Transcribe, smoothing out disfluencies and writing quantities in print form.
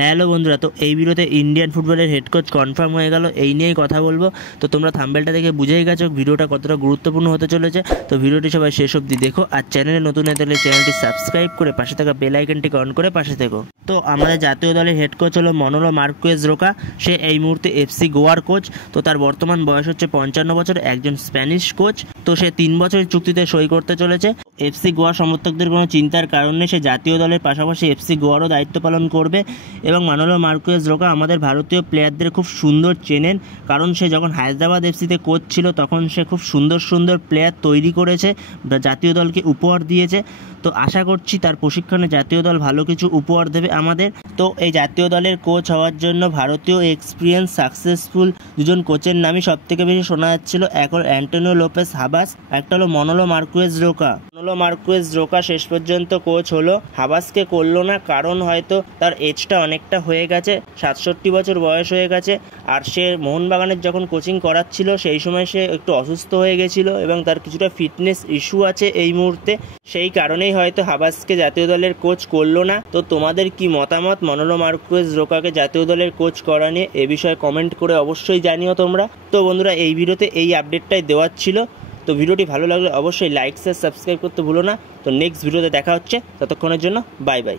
Hello বন্ধুরা, তো এই ভিডিওতে ইন্ডিয়ান ফুটবলের হেড কোচ কনফার্ম হয়ে গেল, এই নিয়েই কথা বলবো। তো তোমরা থাম্বনেলটা দেখে বুঝেই গেছো ভিডিওটা কতটা গুরুত্বপূর্ণ হতে চলেছে। তো ভিডিওটি সবাই শেষ অবধি দেখো, আর চ্যানেলে নতুন হয়ে থাকলে চ্যানেলটি সাবস্ক্রাইব করে পাশে থাকা বেল আইকনটিকে অন করে পাশে থেকো। তো আমাদের জাতীয় দলের হেড কোচ হলো মনোলো মার্কুয়েজ রোকা। সে এই মুহূর্তে এফসি গোয়ার কোচ। তো তার বর্তমান বয়স হচ্ছে 55 বছর, একজন স্প্যানিশ কোচ। তো সে 3 বছরের চুক্তিতে সই করতে চলেছে। এফসি গোয়া সমর্থকদের কোনো চিন্তার কারণ নেই, সে জাতীয় দলের পাশাপাশি এফসি গোয়ারও দায়িত্ব পালন করবে। এবং মানোলো মার্কুয়েজ রোকা আমাদের ভারতীয় প্লেয়ারদের খুব সুন্দর চেনেন, কারণ সে যখন হায়দ্রাবাদ এফসিতে কোচ ছিল তখন সে খুব সুন্দর সুন্দর প্লেয়ার তৈরি করেছে, জাতীয় দলকে উপহার দিয়েছে। তো আশা করছি তার প্রশিক্ষণে জাতীয় দল ভালো কিছু উপহার দেবে আমাদের। তো এই জাতীয় দলের কোচ হওয়ার জন্য ভারতীয় এক্সপিরিয়েন্স সাকসেসফুল দুজন কোচের নামই সবথেকে বেশি শোনা যাচ্ছিল। এক হলো অ্যান্টোনিও লোপেস হাবাস, একটা হলো Manolo Marquez Roca. Manolo Marquez Roca শেষ পর্যন্ত কোচ হলো, হাবাসকে করলো না, কারণ হয়তো তার এজটা অনেকটা হয়ে গেছে, 67 বছর বয়স হয়ে গেছে। আর সে মোহনবাগানের যখন কোচিং করাচ্ছিল সেই সময় সে একটু অসুস্থ হয়ে গেছিলো এবং তার কিছুটা ফিটনেস ইস্যু আছে এই মুহূর্তে, সেই কারণেই হয়তো হাবাসকে জাতীয় দলের কোচ করলো না। তো তোমাদের কি মতামত মনোলো মার্কুয়েজ রোকাকে জাতীয় দলের কোচ করা নিয়ে? এ বিষয়ে কমেন্ট করে অবশ্যই জানিও তোমরা। তো বন্ধুরা, এই ভিডিওতে এই আপডেটটাই দেওয়ার ছিল। তো ভিডিওটি ভালো লাগলে অবশ্যই লাইক শেয়ার সাবস্ক্রাইব করতে ভুলো না। তো নেক্সট ভিডিওতে দেখা হচ্ছে, ততক্ষণের জন্য বাই বাই।